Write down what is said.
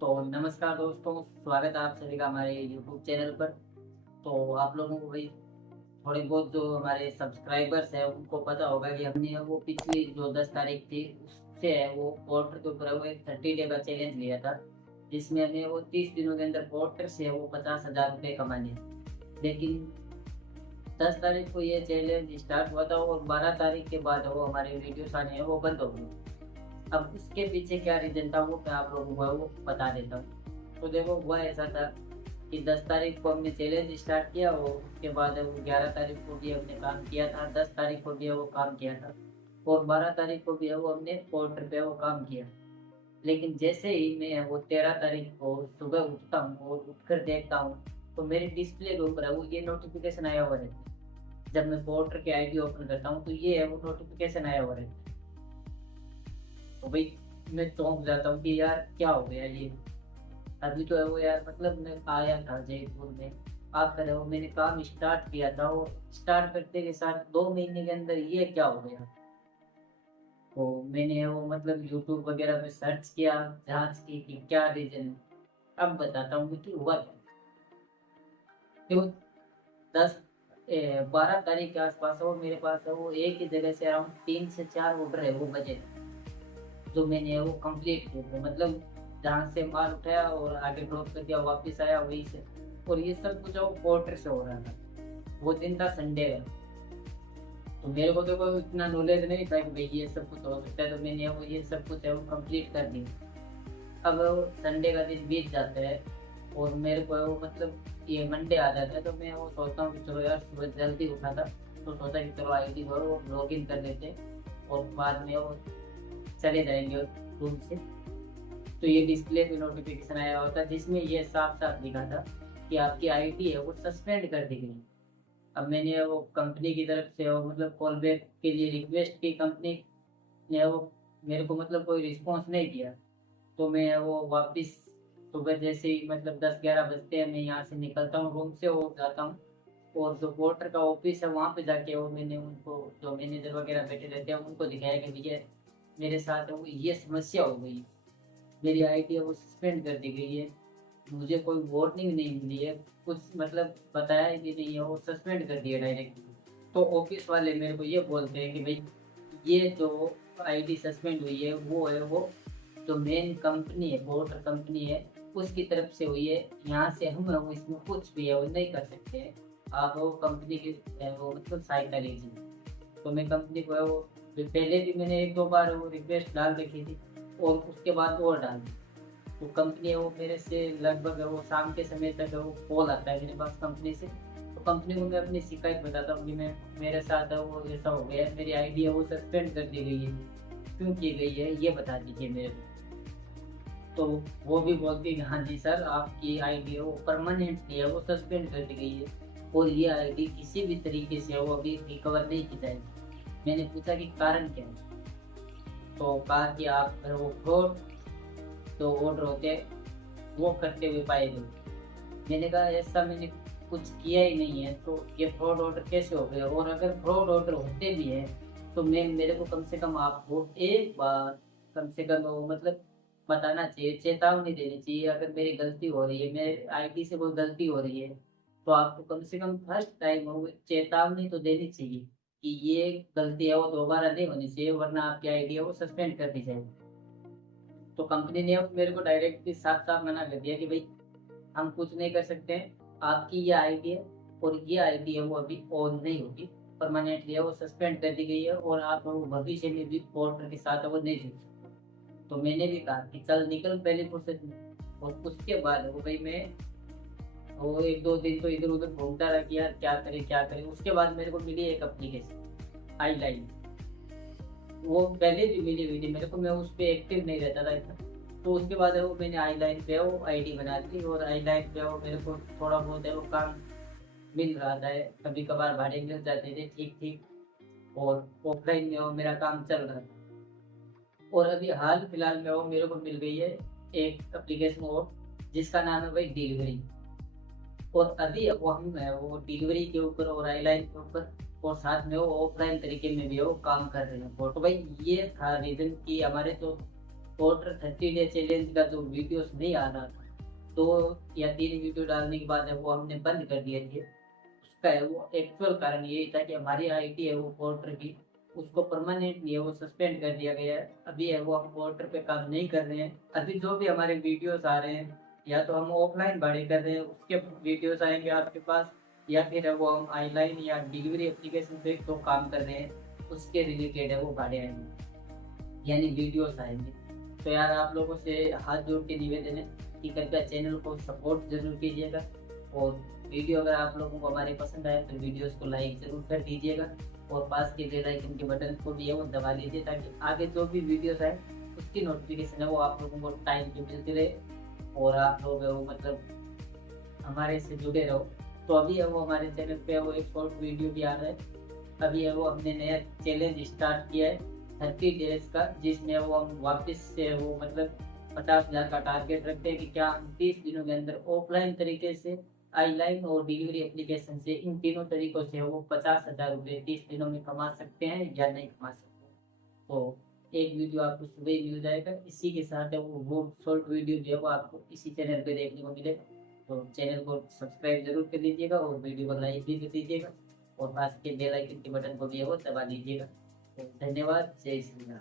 तो नमस्कार दोस्तों, स्वागत है आप सभी का हमारे यूट्यूब चैनल पर। तो आप लोगों को भाई थोड़े बहुत जो हमारे सब्सक्राइबर्स हैं उनको पता होगा कि हमने वो पिछली जो 10 तारीख थी उससे है वो पोर्टर के ऊपर वो एक 30 डे का चैलेंज लिया था, जिसमें हमें वो 30 दिनों के अंदर पोर्टर से वो 50,000 रुपये कमाने। लेकिन 10 तारीख को ये चैलेंज स्टार्ट हुआ था और 12 तारीख के बाद वो हमारे वीडियोस आने हैं वो बंद हो गए। अब इसके पीछे क्या रीज़न था वो मैं आप लोगों को वो बता देता हूँ। तो देखो, हुआ ऐसा था कि 10 तारीख को हमने चैलेंज स्टार्ट किया, वो उसके बाद वो 11 तारीख को भी हमने काम किया था, 10 तारीख को भी वो काम किया था और 12 तारीख को भी है वो हमने पोर्टर पे वो काम किया। लेकिन जैसे ही मैं वो 13 तारीख को सुबह उठता हूँ और उठकर देखता हूँ तो मेरे डिस्प्ले के ऊपर है वो ये नोटिफिकेशन आया हुआ रहता है। जब मैं पोर्टर की आईडी ओपन करता हूँ तो ये है वो नोटिफिकेशन आया हुआ रहता है। तो भाई मैं चौंक जाता हूँ कि यार क्या हो गया ये। अभी तो है वो यार, मतलब मैं आया था जयपुर में, आकर है वो मैंने काम स्टार्ट किया था और स्टार्ट करते के साथ 2 महीने के अंदर ये क्या हो गया। तो मैंने है वो मतलब यूट्यूब वगैरह पे सर्च किया, जांच की कि क्या रीजन है। अब बताता हूँ कि हुआ क्या। तो 12 तारीख के आसपास है वो मेरे पास है वो एक ही जगह से अराउंड 3 से 4 ऑर्डर है वो बजे, जो मैंने वो कंप्लीट किए थे। मतलब जहाँ से माल उठाया और आगे ड्रॉप कर दिया, वापस आया वहीं से। और ये सब कुछ वो पोर्टर से हो रहा था। वो दिन था संडे का। तो मेरे को तो कोई इतना नॉलेज नहीं था कि भाई ये सब कुछ हो सकता है, तो मैंने वो ये सब कुछ है वो कंप्लीट कर दिया। अब वो संडे का दिन बीत जाता है और मेरे को वो मतलब ये मंडे आ जाता है, तो मैं वो सोचता हूँ कि चलो यार सुबह जल्दी उठा था, तो सोचा कि चलो आईडी करो लॉग इन कर लेते और बाद में वो चले जाएंगे रूम से। तो ये डिस्प्ले पे नोटिफिकेशन आया होता जिसमें ये साफ साफ लिखा था कि आपकी आईडी है वो सस्पेंड कर दी गई। अब मैंने वो कंपनी की तरफ से वो मतलब कॉल बैक के लिए रिक्वेस्ट की, कंपनी ने वो मेरे को मतलब कोई रिस्पॉन्स नहीं किया। तो मैं वो वापस सुबह जैसे ही मतलब 10-11 बजते हैं मैं यहाँ से निकलता हूँ रूम से और जाता हूँ। और जो पोर्टर का ऑफिस है वहाँ पे जाके वो मैंने उनको, जो मैनेजर वगैरह बैठे रहते हैं, उनको दिखाया कि भैया मेरे साथ वो ये समस्या हो गई, मेरी आईडी है वो सस्पेंड कर दी गई है, मुझे कोई वार्निंग नहीं मिली है, कुछ मतलब बताया ही नहीं है, वो सस्पेंड कर दिया डायरेक्ट। तो ऑफिस वाले मेरे को ये बोलते हैं कि भाई ये जो आईडी सस्पेंड हुई है वो है वो जो मेन कंपनी है, पोर्टर कंपनी है, उसकी तरफ से हुई है। यहाँ से हम लोग इसमें कुछ भी है वो नहीं कर सकते हैं। आप वो कंपनी की वो मतलब सहायता लीजिए। तो मैं कंपनी को है वो पहले भी मैंने 1-2 बार वो रिक्वेस्ट डाल रखी थी और उसके बाद और डाल दी। तो कंपनी है वो मेरे से लगभग है वो शाम के समय तक है वो कॉल आता है मेरे पास कंपनी से। तो कंपनी को मैं अपनी शिकायत बताता हूँ कि मैं मेरे साथ है वो ऐसा हो गया है, मेरी आईडी है वो सस्पेंड कर दी गई है, क्यों की गई है ये बता दीजिए मेरे को। तो वो भी बोलती है कि हाँ जी सर, आपकी आईडी है वो परमानेंटली है वो सस्पेंड कर दी गई है और ये आईडी किसी भी तरीके से वो अभी रिकवर नहीं की जाएगी। मैंने पूछा कि कारण क्या है, तो कहा कि आप वो फ्रॉड जो ऑर्डर होते हैं वो करते हुए पाए गए। मैंने कहा ऐसा मैंने कुछ किया ही नहीं है, तो ये फ्रॉड ऑर्डर कैसे हो गए, और अगर फ्रॉड ऑर्डर होते भी हैं तो मैं मेरे को कम से कम आपको एक बार कम से कम वो मतलब बताना चाहिए, चेतावनी देनी चाहिए। अगर मेरी गलती हो रही है, मेरे आईडी से कोई गलती हो रही है, तो आपको कम से कम फर्स्ट टाइम वो चेतावनी तो देनी चाहिए कि ये गलती है वो दोबारा नहीं होनी चाहिए, वरना आपकी आईडी है वो सस्पेंड कर दी जाएगी। तो कंपनी ने अब मेरे को डायरेक्टली साफ साफ मना कर दिया कि भाई हम कुछ नहीं कर सकते हैं, आपकी ये आईडी है और ये आईडी है वो अभी ऑन नहीं होगी, परमानेंटली है वो सस्पेंड कर दी गई है और आप वो भविष्य में भी पोर्टर के साथ वो नहीं जुड़ सकते। तो मैंने भी कहा कि चल निकल पहले प्रोसेस में। और उसके बाद वो भाई मैं वो 1-2 दिन तो इधर उधर घूमता रहा कि यार क्या करें क्या करें। उसके बाद मेरे को मिली एक एप्लीकेशन आई लाइन, वो पहले भी मिली हुई थी मेरे को, मैं उस पर एक्टिव नहीं रहता था इतना। तो उसके बाद है वो मैंने आई लाइन पे वो आईडी बना दी और आई लाइन पे वो मेरे को थोड़ा बहुत है वो काम मिल रहा था। कभी कभार भाड़े मिल जाते थे ठीक ठीक, और ऑफलाइन में वो मेरा काम चल रहा था। और अभी हाल फिलहाल में वो मेरे को मिल गई है एक एप्लीकेशन और, जिसका नाम है भाई डिलीवरी। और अभी वो हम है वो डिलीवरी के ऊपर और आई लाइन के ऊपर और साथ में वो ऑफलाइन तरीके में भी वो काम कर रहे हैं। तो भाई ये था रीजन कि हमारे जो क्वार्टर 30 डे चैलेंज का जो वीडियोस नहीं आ रहा था, 2 या 3 वीडियो डालने के बाद है वो हमने बंद कर दिए थे। उसका है वो एक्चुअल कारण यही था कि हमारी आईडी है वो पोर्टर की, उसको परमानेंटली है वो सस्पेंड कर दिया गया है। अभी है वो हम पोर्टर पे काम नहीं कर रहे हैं। अभी जो भी हमारे वीडियोस आ रहे हैं या तो हम ऑफलाइन भाड़े कर रहे हैं उसके वीडियोस आएंगे आपके पास, या फिर है वो हम ऑनलाइन या डिलीवरी एप्लीकेशन पे जो काम कर रहे हैं उसके रिलेटेड है वो भाड़े आएंगे, यानी वीडियोस आएंगे। तो यार आप लोगों से हाथ जोड़ के निवेदन है कि कृपया चैनल को सपोर्ट जरूर कीजिएगा, और वीडियो अगर आप लोगों को हमारे पसंद आए तो वीडियोस को लाइक जरूर कर दीजिएगा, और पास के बेल आइकन के बटन को भी है वो दबा लीजिए ताकि आगे जो भी वीडियोस आए उसकी नोटिफिकेशन है वो आप लोगों को टाइम पे मिलती रहे, और आप लोग है वो मतलब हमारे से जुड़े रहो। तो अभी है वो हमारे चैनल पे है वो एक शॉर्ट वीडियो भी आ रहा है। अभी है वो हमने नया चैलेंज स्टार्ट किया है 30 डेज का, जिसमें वो हम वापस से वो मतलब 50,000 का टारगेट रखते हैं कि क्या हम 30 दिनों के अंदर ऑफलाइन तरीके से, ऑनलाइन और डिलीवरी एप्लीकेशन से, इन तीनों तरीकों से वो 50,000 रुपये 30 दिनों में कमा सकते हैं या नहीं कमा सकते। तो एक वीडियो आपको सुबह ही मिल जाएगा, इसी के साथ है वो शॉर्ट वीडियो जो है वो आपको इसी चैनल पे देखने को मिलेगा। तो चैनल को सब्सक्राइब जरूर कर लीजिएगा और वीडियो को लाइक भी कर दीजिएगा, और पास के बेल आइकन के बटन को भी है वो दबा दीजिएगा। तो धन्यवाद, जय श्री राम।